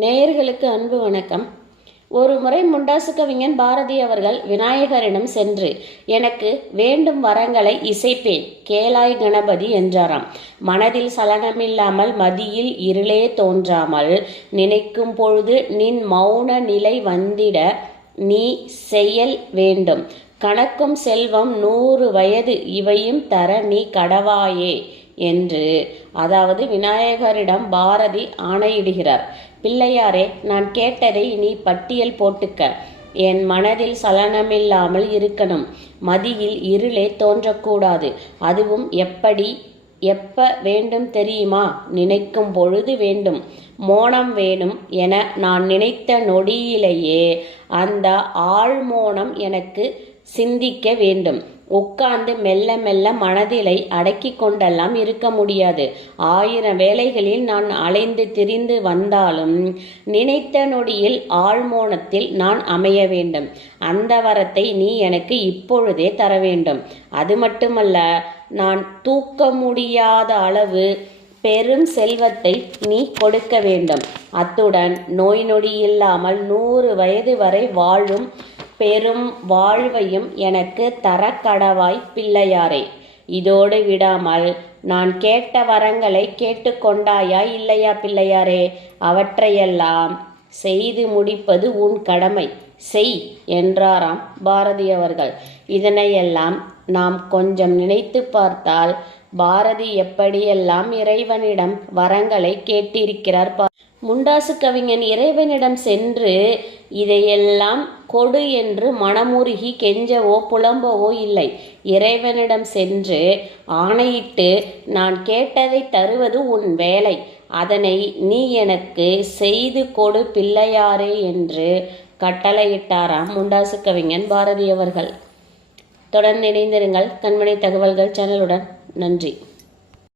நேயர்களுக்கு அன்பு வணக்கம். ஒரு முறை முண்டாசு கவிஞன் பாரதி அவர்கள் விநாயகரிடம் சென்று எனக்கு வேண்டும் வரங்களை இசைப்பேன் கேளாய் கணபதி என்றாராம். மனதில் சலனமில்லாமல் மதியில் இருளே தோன்றாமல் நினைக்கும் பொழுது நின் மௌன நிலை வந்திட நீ செயல் வேண்டும். கணக்கும் செல்வம் நூறு வயது இவையும் தர நீ கடவாயே. என்று. அதாவது விநாயகரிடம் பாரதி ஆணையிடுகிறார். பிள்ளையாரே நான் கேட்டதை நீ பட்டியல் போட்டுக்க. என் மனதில் சலனமில்லாமல் இருக்கணும். மதியில் இருளே தோன்றக்கூடாது. அதுவும் எப்படி எப்ப வேண்டும் தெரியுமா? நினைக்கும் பொழுது வேண்டும். மோனம் வேணும் என நான் நினைத்த நொடியிலேயே அந்த ஆழ்மோனம் எனக்கு சிந்திக்க வேண்டும். உட்கார்ந்து மெல்ல மெல்ல மனதிலை அடக்கி கொண்டெல்லாம் இருக்க முடியாது. ஆயிரம் வேளைகளில் நான் அலைந்து திரிந்து வந்தாலும் நினைத்த நொடியில் ஆழ்மோனத்தில் நான் அமைய வேண்டும். அந்த வரத்தை நீ எனக்கு இப்பொழுதே தர வேண்டும். அது மட்டுமல்ல நான் தூக்க முடியாத அளவு பெரும் செல்வத்தை நீ கொடுக்க வேண்டும். அத்துடன் நோய் நொடி இல்லாமல் நூறு வயது வரை வாழும் பெரும் வாழ்வையும் எனக்கு தர கடவாய் பிள்ளையாரே. இதோடு விடாமல் நான் கேட்ட வரங்களை கேட்டுக்கொண்டாயா இல்லையா பிள்ளையாரே? அவற்றையெல்லாம் செய்து முடிப்பது உன் கடமை. செய் என்றாராம் பாரதி அவர்கள். இதனையெல்லாம் நாம் கொஞ்சம் நினைத்து பார்த்தால் பாரதி எப்படியெல்லாம் இறைவனிடம் வரங்களை கேட்டிருக்கிறார் முண்டாசு கவிஞன் இறைவனிடம் சென்று இதையெல்லாம் கொடு என்று மனமுருகி கெஞ்சவோ புலம்பவோ இல்லை. இறைவனிடம் சென்று ஆணையிட்டு நான் கேட்டதை தருவது உன் வேலை. அதனை நீ எனக்கு செய்து கொடு பிள்ளையாரே என்று கட்டளையிட்டாராம் முண்டாசு கவிஞன் பாரதி அவர்கள் தொடர்ந்து இணைந்திருங்கள் கண்மணி தகவல்கள் சேனலுடன். நன்றி.